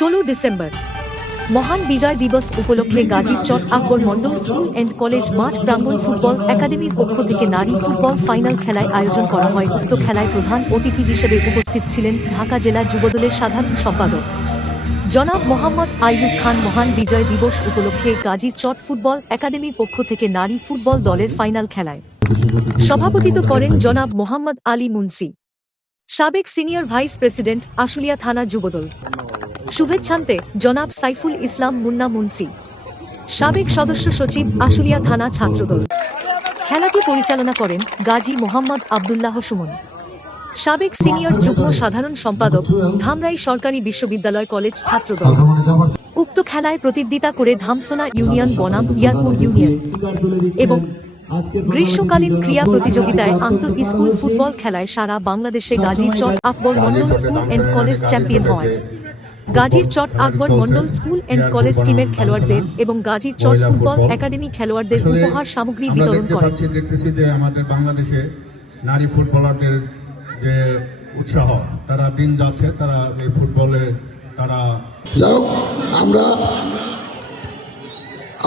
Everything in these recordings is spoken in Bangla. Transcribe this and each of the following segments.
ষোলো ডিসেম্বর। মহান বিজয় দিবস উপলক্ষে গাজীর চট Akbar Mondal school and college মাঠ প্রাঙ্গণ ফুটবল একাডেমির পক্ষ থেকে নারী ফুটবল ফাইনাল খেলায় আয়োজন করা হয়। উক্ত খেলায় প্রধান অতিথি হিসেবে উপস্থিত ছিলেন ঢাকা জেলা যুবদলের সাধারণ সম্পাদক। জনাব মোহাম্মদ আইয়ুব খান মহান বিজয় দিবস উপলক্ষে গাজীর চট ফুটবল একাডেমির পক্ষ থেকে নারী ফুটবল দলের ফাইনাল খেলায় সভাপতিত্ব করেন জনাব মোহাম্মদ আলী মুন্সি। সাবেক সিনিয়র ভাইস প্রেসিডেন্ট আশুলিয়া থানা যুবদল। শুভেচ্ছান্তে, জনাব সাইফুল ইসলাম মুন্না মুন্সি। সাবেক সদস্য সচিব আশুলিয়া থানা ছাত্রদল। খেলাটি পরিচালনা করেন গাজী মোহাম্মদ আবদুল্লাহ সুমন। সাবেক সিনিয়র যুগ্ম সাধারণ সম্পাদক ধামরাই সরকারি বিশ্ববিদ্যালয় কলেজ ছাত্রদল। উক্ত খেলায় প্রতিদ্বিতা করে ধামসোনা ইউনিয়ন বনাম ইয়ারপুর ইউনিয়ন এবং গ্রীষ্মকালীন ক্রীড়া প্রতিযোগিতায় আন্তঃ স্কুল ফুটবল খেলায় সারা বাংলাদেশে গাজী চট Akbar Mondal school and college champion হয় গাজীর চট Akbar Mondal school and college টিমের খেলোয়াড়দের এবং গাজীর চট ফুটবল একাডেমি খেলোয়াড়দের উপহার সামগ্রী বিতরণ করেন। দেখতেছি যে আমাদের বাংলাদেশে নারী ফুটবলারদের যে উৎসাহ তারা দিন যাচ্ছে তারা এই ফুটবলে তারা যাই হোক আমরা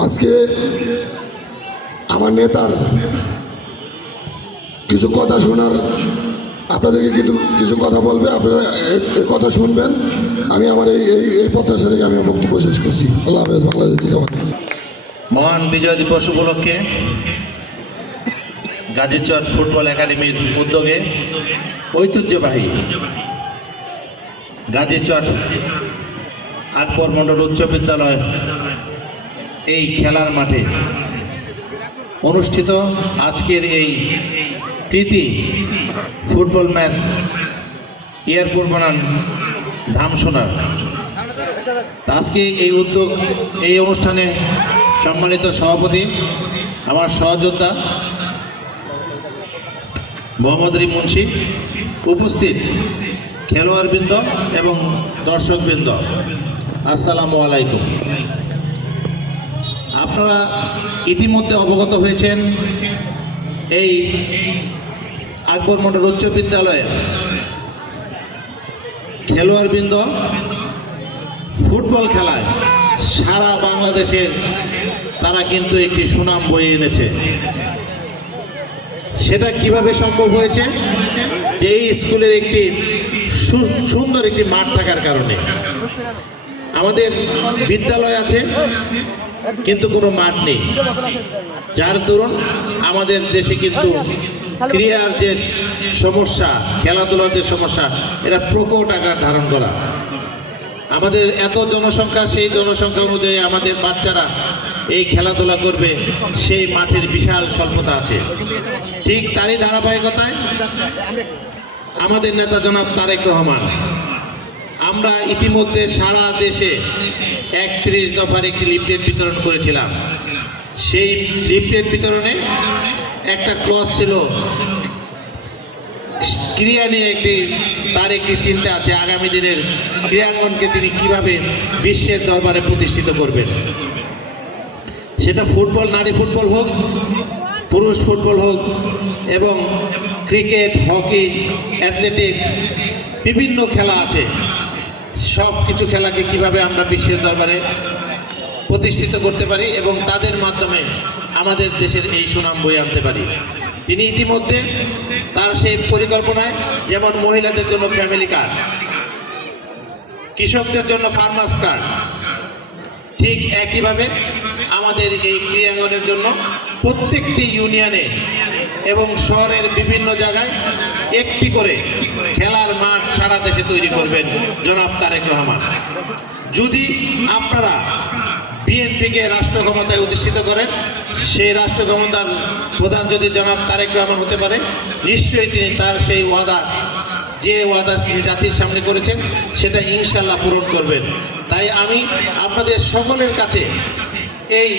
আজকে আমার নেতার কিছু কথা শোনার আপনাদেরকে কিছু কিছু কথা বলবে, আপনারা কথা শুনবেন আমি আমার এই এই প্রত্যাশা থেকে আমি বক্তব্য শেষ করছি আল্লাহ হাফেজ, বাংলাদেশ। মহান বিজয় দিবস উপলক্ষে গাজীচর ফুটবল একাডেমির উদ্যোগে ঐতিহ্যবাহী গাজীচর আকবর মণ্ডল উচ্চ বিদ্যালয় এই খেলার মাঠে অনুষ্ঠিত আজকের এই প্রীতি ফুটবল ম্যাচ এয়ারপোর্ট বানান ধামসোনার আজকে এই উদ্যোগ, এই অনুষ্ঠানে সম্মানিত সভাপতি, আমার সহযোদ্ধা মোহাম্মদ রি মুন্সি উপস্থিত খেলোয়াড়বৃন্দ এবং দর্শকবৃন্দ। আসসালামু আলাইকুম। আপনারা ইতিমধ্যে অবগত হয়েছেন এই আকবর মন্ডল উচ্চ বিদ্যালয়ের খেলোয়াড়বৃন্দ, ফুটবল খেলায় সারা বাংলাদেশে তারা কিন্তু একটি সুনাম বয়ে এনেছে। সেটা কীভাবে সম্ভব হয়েছে? যে এই স্কুলের একটি সুন্দর একটি মাঠ থাকার কারণে। আমাদের বিদ্যালয় আছে, কিন্তু কোনো মাঠ নেই। যার দরুন আমাদের দেশে কিন্তু ক্রিয়ার যে সমস্যা, খেলাধুলার যে সমস্যা, এটা প্রকট আকার ধারণ করা। আমাদের এত জনসংখ্যা, সেই জনসংখ্যা অনুযায়ী আমাদের বাচ্চারা এই খেলাধুলা করবে, সেই মাঠের বিশাল স্বল্পতা আছে। ঠিক তারই ধারাবাহিকতায় আমাদের নেতা জনাব তারেক রহমান, আমরা ইতিমধ্যে সারা দেশে একত্রিশ দফার একটি লিফলেট বিতরণ করেছিলাম। সেই লিফলেট বিতরণে একটা ক্লস ছিল। ক্রিয়া নিয়ে একটি, তার একটি চিন্তা আছে। আগামী দিনের ক্রীড়াঙ্গনকে তিনি কীভাবে বিশ্বের দরবারে প্রতিষ্ঠিত করবেন? সেটা ফুটবল, নারী ফুটবল হোক, পুরুষ ফুটবল হোক, এবং ক্রিকেট, হকি, অ্যাথলেটিক্স, বিভিন্ন খেলা আছে। সব কিছু খেলাকে কীভাবে আমরা বিশ্বের দরবারে প্রতিষ্ঠিত করতে পারি এবং তাদের মাধ্যমে আমাদের দেশের এই সুনাম বয়ে আনতে পারি। তিনি ইতিমধ্যে তার সেই পরিকল্পনায় যেমন মহিলাদের জন্য ফ্যামিলি কার্ড কৃষকদের জন্য ফার্মার্স কার্ড ঠিক একইভাবে আমাদের এই ক্রীড়াঙ্গনের জন্য প্রত্যেকটি ইউনিয়নে এবং শহরের বিভিন্ন জায়গায় একটি করে খেলার মাঠ সারা দেশে তৈরি করবেন জনাব তারেক রহমান। যদি আপনারা বিএনপিকে রাষ্ট্র ক্ষমতায় অধিষ্ঠিত করেন, সেই রাষ্ট্র ক্ষমতার প্রধান যদি জনাব তারেক রহমান হতে পারে, নিশ্চয়ই তিনি তার সেই ওয়াদা, যে ওয়াদা তিনি জাতির সামনে করেছেন, সেটা ইনশাল্লাহ পূরণ করবেন। তাই আমি আপনাদের সকলের কাছে এই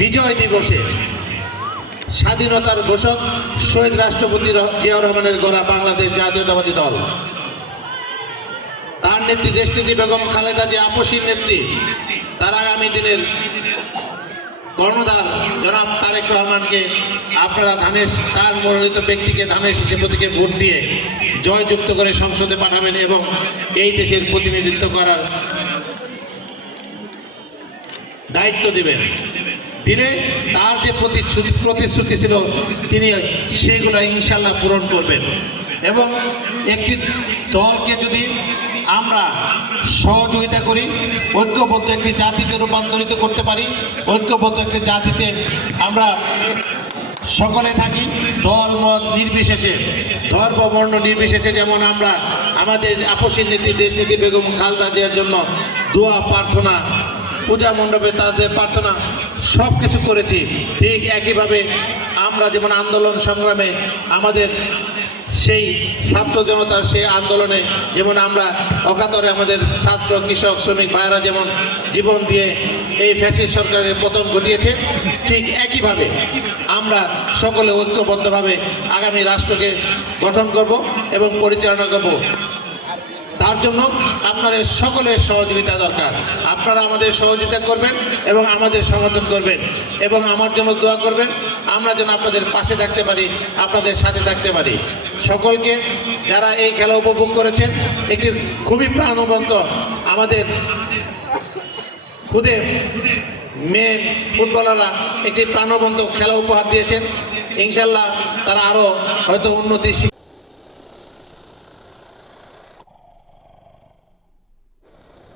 বিজয় দিবসে স্বাধীনতার ঘোষক শহীদ রাষ্ট্রপতি জিয়াউর রহমানের গড়া বাংলাদেশ জাতীয়তাবাদী দল। তার নেত্রী দেশনেত্রী বেগম খালেদা যে আপসীর নেত্রী। তার আগামী দিনের কর্ণধার জনাব তারেক রহমানকে আপনারা ধানের, তার মনোনীত ব্যক্তিকে ধানের প্রতীকে ভোট দিয়ে জয়যুক্ত করে সংসদে পাঠাবেন এবং এই দেশের প্রতিনিধিত্ব করার দায়িত্ব দিবেন। দিলে তার যে প্রতিশ্রুতি প্রতিশ্রুতি ছিল, তিনি সেগুলো ইনশাল্লাহ পূরণ করবেন। এবং একটি দলকে যদি আমরা সহযোগিতা করি, ঐক্যবদ্ধ একটি জাতিতে রূপান্তরিত করতে পারি, ঐক্যবদ্ধ একটি জাতিতে আমরা সকলে থাকি, দল, মত নির্বিশেষে, ধর্ম, বর্ণ নির্বিশেষে যেমন আমরা আমাদের আপসের নীতি দেশ নীতি বেগম খালদা জিয়ার জন্য দোয়া, প্রার্থনা, পূজা মণ্ডপে তাদের প্রার্থনা সব কিছু করেছি। ঠিক একইভাবে আমরা যেমন আন্দোলন সংগ্রামে আমাদের সেই ছাত্র জনতার সেই আন্দোলনে যেমন আমরা অকাতরে আমাদের ছাত্র, কৃষক, শ্রমিক ভাইয়েরা যেমন জীবন দিয়ে এই ফ্যাসিস্ট সরকারের পতন ঘটিয়েছে, ঠিক একইভাবে আমরা সকলে ঐক্যবদ্ধভাবে আগামী রাষ্ট্রকে গঠন করব এবং পরিচালনা করব। তার জন্য আপনাদের সকলের সহযোগিতা দরকার। আপনারা আমাদের সহযোগিতা করবেন এবং আমাদের সমর্থন করবেন এবং আমার জন্য দোয়া করবেন। আমরা যেন আপনাদের পাশে থাকতে পারি, আপনাদের সাথে থাকতে পারি। সকলকে যারা এই খেলা উপভোগ করেছেন, একটি খুবই প্রাণবন্ত আমাদের খুদে মেয়ে ফুটবলাররা একটি প্রাণবন্ত খেলা উপহার দিয়েছেন। ইনশাল্লাহ তারা আরও হয়তো উন্নতি